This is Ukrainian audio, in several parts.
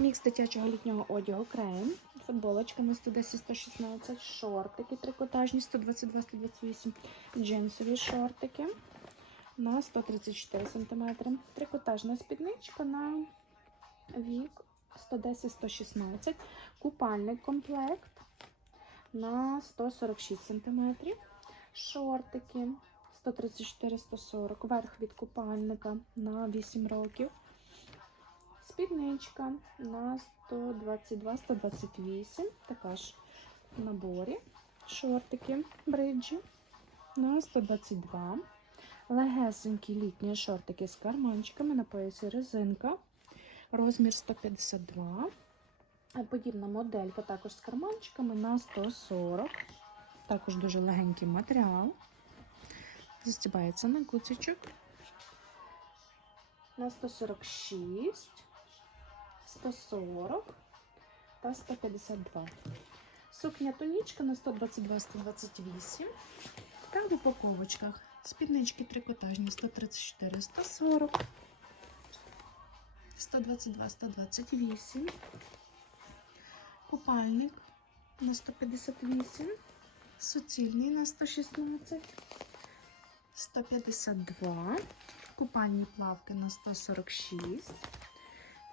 Мікс дитячого літнього одягу крем. Футболочка на 110-116, шортики трикотажні 122-128, джинсові шортики на 134 см. Трикотажна спідничка на вік 110-116, купальник комплект на 146 см, шортики 134-140, верх від купальника на 8 років. Спідничка на 122-128, така ж в наборі. Шортики бриджі на 122. Легесенькі літні шортики з карманчиками на поясі резинка. Розмір 152. Подібна моделька також з карманчиками на 140. Також дуже легенький матеріал. Застібається на куцичок. На 146. 140 та 152. Сукня тонічка на 122-128. Та в упаковочках. Спіднички трикотажні 134, 140, 122, 128. Купальник на 158. Суцільний на 116, 152. Купальні плавки на 146.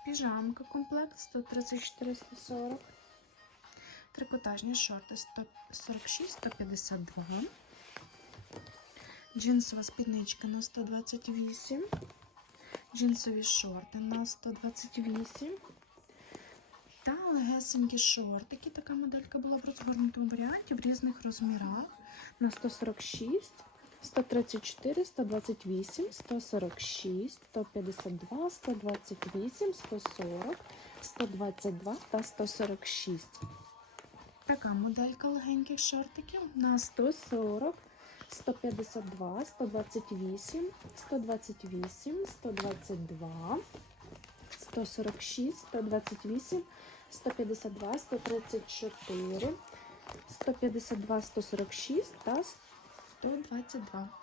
Піжамка комплект 134-140. Трикотажні шорти 146-152. Джинсова спідничка на 128. Джинсові шорти на 128. Та легесенькі шортики. Така моделька була в розгорнутому варіанті в різних розмірах. На 146. 134, 128, 146, 152, 128, 140, 122 та 146. Така моделька легеньких шортиків на 140, 152, 128, 128, 122, 146, 128, 152, 134, 152, 146 та 122.